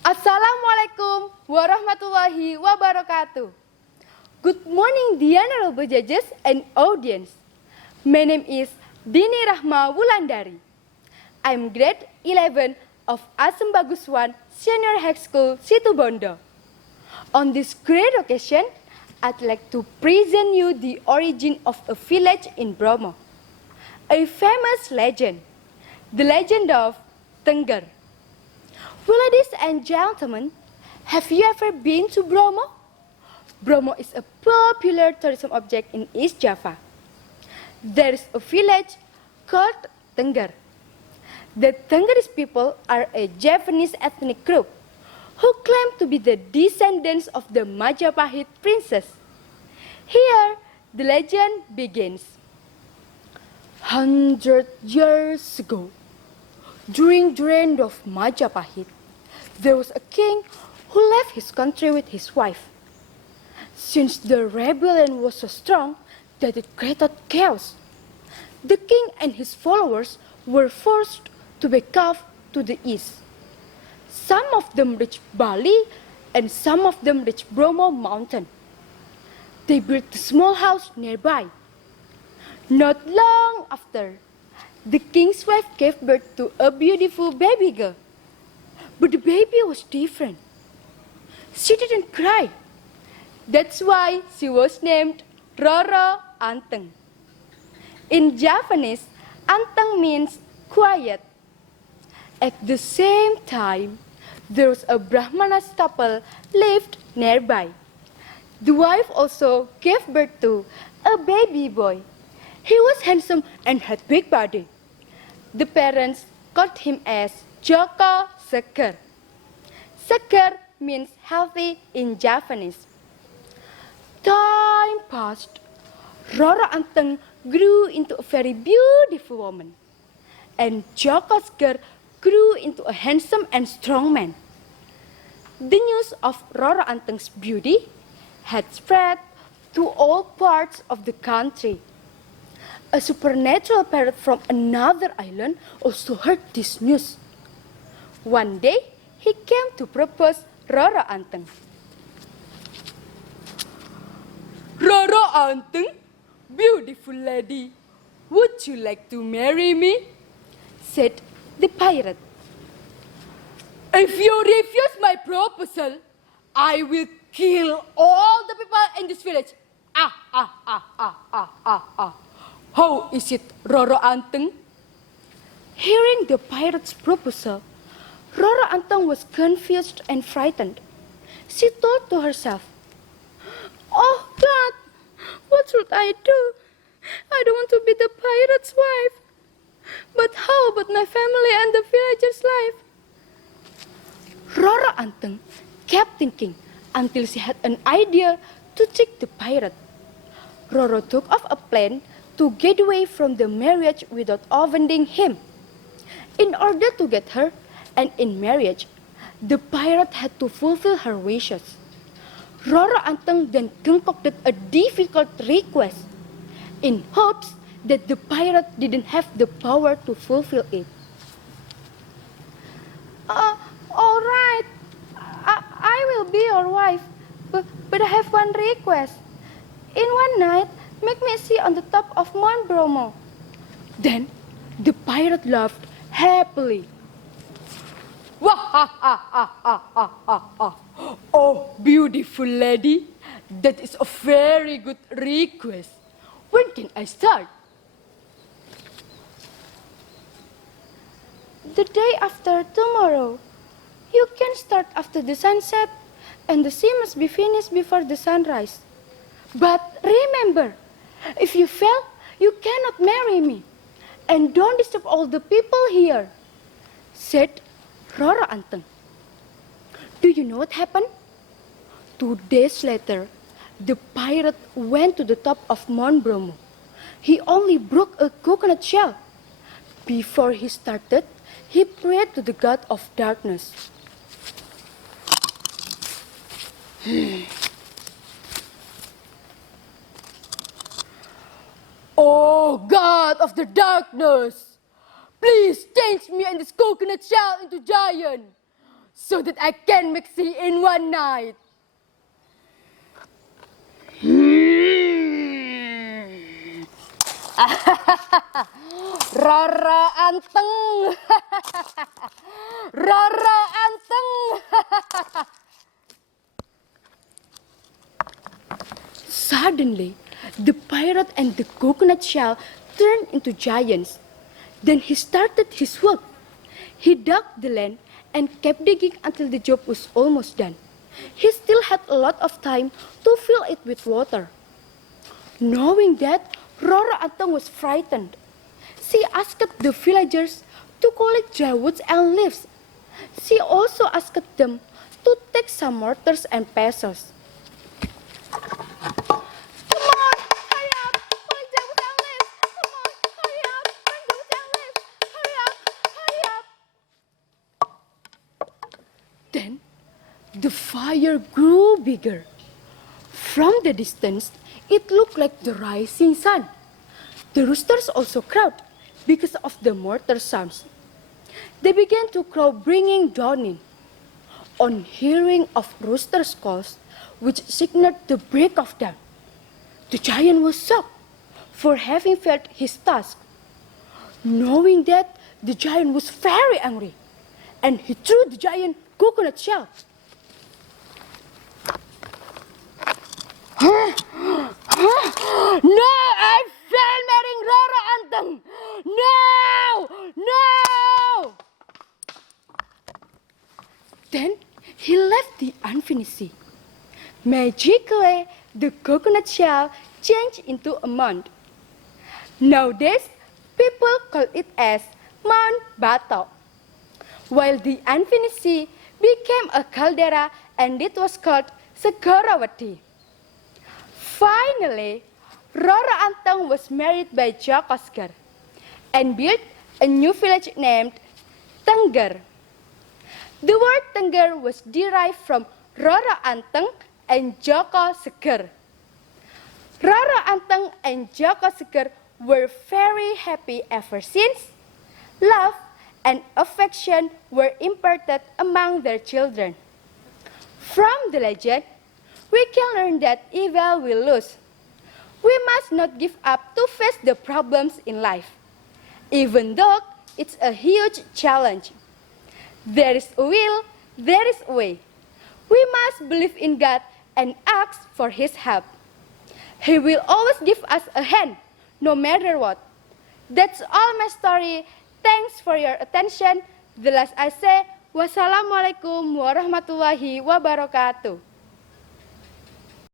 Assalamualaikum warahmatullahi wabarakatuh. Good morning, dear honorable judges and audience. My name is Dini Rahma Wulandari. I'm grade 11 of Asembagus 1 Senior High School, Situbondo. On this great occasion, I'd like to present you the origin of a village in Bromo, a famous legend, the Legend of Tengger. Well, ladies and gentlemen, have you ever been to Bromo? Bromo is a popular tourism object in East Java. There is a village called Tengger. The Tenggeris people are a Javanese ethnic group who claim to be the descendants of the Majapahit princess. Here, the legend begins. 100 years ago, during the reign of Majapahit, there was a king who left his country with his wife. Since the rebellion was so strong that it created chaos, the king and his followers were forced to back off to the east. Some of them reached Bali and some of them reached Bromo mountain. They built a small house nearby. Not long after, the king's wife gave birth to a beautiful baby girl. But the baby was different. She didn't cry. That's why she was named Roro Anteng. In Javanese, Anteng means quiet. At the same time, there was a Brahmana couple lived nearby. The wife also gave birth to a baby boy. He was handsome and had big body. The parents called him as Joko Seger. Seger means healthy in Javanese. Time passed. Roro Anteng grew into a very beautiful woman. And Joko Seger grew into a handsome and strong man. The news of Roro Anteng's beauty had spread to all parts of the country. A supernatural parrot from another island also heard this news. One day, he came to propose Roro Anteng. Roro Anteng, beautiful lady, would you like to marry me? Said the pirate. If you refuse my proposal, I will kill all the people in this village. How is it, Roro Anteng? Hearing the pirate's proposal, Roro Anteng was confused and frightened. She thought to herself, "Oh God, what should I do? I don't want to be the pirate's wife. But how about my family and the villager's life?" Roro Anteng kept thinking until she had an idea to trick the pirate. Roro took off a plan to get away from the marriage without offending him. In order to get her and in marriage, the pirate had to fulfill her wishes. Roro Anteng then concocted a difficult request in hopes that the pirate didn't have the power to fulfill it. All right, I will be your wife, but I have one request. In one night, make me sit on the top of Mount Bromo. Then the pirate laughed happily. Oh, beautiful lady, that is a very good request. When can I start? The day after tomorrow. You can start after the sunset, and the sea must be finished before the sunrise. But remember, if you fail, you cannot marry me. And don't disturb all the people here, said Roro Anteng. Do you know what happened? 2 days later, the pirate went to the top of Mount Bromo. He only broke a coconut shell. Before he started, he prayed to the god of darkness. Oh, God of the darkness, please change me and this coconut shell into giant. so that I can make sea in one night. Rara anteng. Rara anteng. Suddenly, the pirate and the coconut shell turned into giants. Then he started his work. He dug the land and kept digging until the job was almost done. He still had a lot of time to fill it with water. Knowing that, Rara Anteng was frightened. She asked the villagers to collect dry woods and leaves. She also asked them to take some mortars and pestles. Then the fire grew bigger. From the distance, it looked like the rising sun. The roosters also crowed because of the mortar sounds. They began to crow, bringing dawning. On hearing of roosters' calls, which signaled the break of dawn, the giant was shocked for having failed his task. Knowing that, the giant was very angry, and he threw the giant coconut shell. No, I failed marrying Rara Anteng. No, no. Then he left the unfinished sea. Magically, the coconut shell changed into a mound. Nowadays, people call it as Mount Bato, while the unfinished sea became a caldera and it was called Segarawati. Finally, Rara Anteng was married by Joko Seger and built a new village named Tengger. The word Tengger was derived from Rara Anteng and Joko Seger. Rara Anteng and Joko Seger were very happy ever since. Love and affection were imparted among their children. From the legend, we can learn that evil will lose. We must not give up to face the problems in life, even though it's a huge challenge. There is a will, there is a way. We must believe in God and ask for His help. He will always give us a hand, no matter what. That's all my story. Thanks for your attention. The last I say, wassalamualaikum warahmatullahi wabarakatuh.